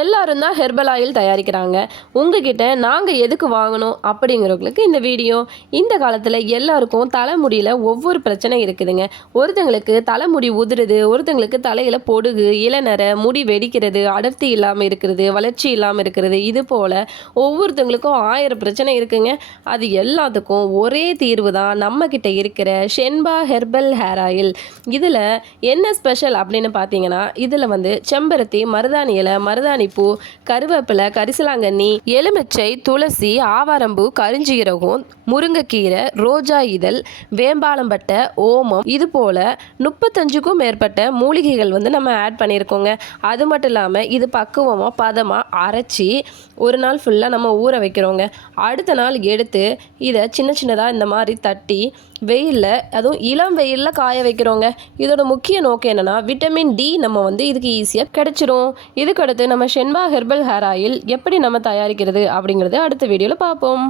எல்லாரும் தான் herbal oil தயாரிக்கிறாங்க. உங்ககிட்ட நாங்கள் எதுக்கு வாங்கணும் அப்படிங்கிறவங்களுக்கு இந்த வீடியோ. இந்த காலத்தில் எல்லாருக்கும் தலைமுடியில் ஒவ்வொரு பிரச்சனை இருக்குதுங்க. ஒருத்தங்களுக்கு தலைமுடி உதிருது, ஒருத்தங்களுக்கு தலையில் பொடுகு, இளநரை, முடி வெடிக்கிறது, அடர்த்தி இல்லாமல் இருக்கிறது, வளர்ச்சி இல்லாமல் இருக்கிறது, இது போல் ஒவ்வொருத்தங்களுக்கும் 1000 பிரச்சனை இருக்குங்க. அது எல்லாத்துக்கும் ஒரே தீர்வு தான் நம்மக்கிட்ட இருக்கிற ஷென்பா ஹெர்பல் ஹேர் ஆயில். இதில் என்ன ஸ்பெஷல் அப்படின்னு பார்த்தீங்கன்னா, இதில் செம்பருத்தி, மருதாணி இலை, மருதாணி பூ, கருவேப்பிலை, கரிசலாங்கண்ணி, எலுமிச்சை, துளசி, ஆவாரம்பூ, கரிஞ்சீரகம், முருங்கைக்கீரை, ரோஜா இதழ், வேம்பாலம்பட்டை, ஓமம், இது போல் 35க்கும் மேற்பட்ட மூலிகைகள் நம்ம ஆட் பண்ணியிருக்கோங்க. அது மட்டும் இல்லாமல் இது பக்குவமாக பதமாக அரைச்சி ஒரு நாள் ஃபுல்லாக நம்ம ஊற வைக்கிறோங்க. அடுத்த நாள் எடுத்து இதை சின்ன சின்னதாக இந்த மாதிரி தட்டி வெயிலில், அதுவும் இளம் வெயிலில் காய வைக்கிறோங்க. இதோட முக்கிய நோக்கம் என்னென்னா, விட்டமின் டி நம்ம இதுக்கு ஈஸியாக கிடைச்சிரும். இதுக்கடுத்து நம்ம ஷென்பா ஹெர்பல் ஹேர் ஆயில் எப்படி நம்ம தயாரிக்கிறது அப்படிங்கிறது அடுத்த வீடியோவில் பார்ப்போம்.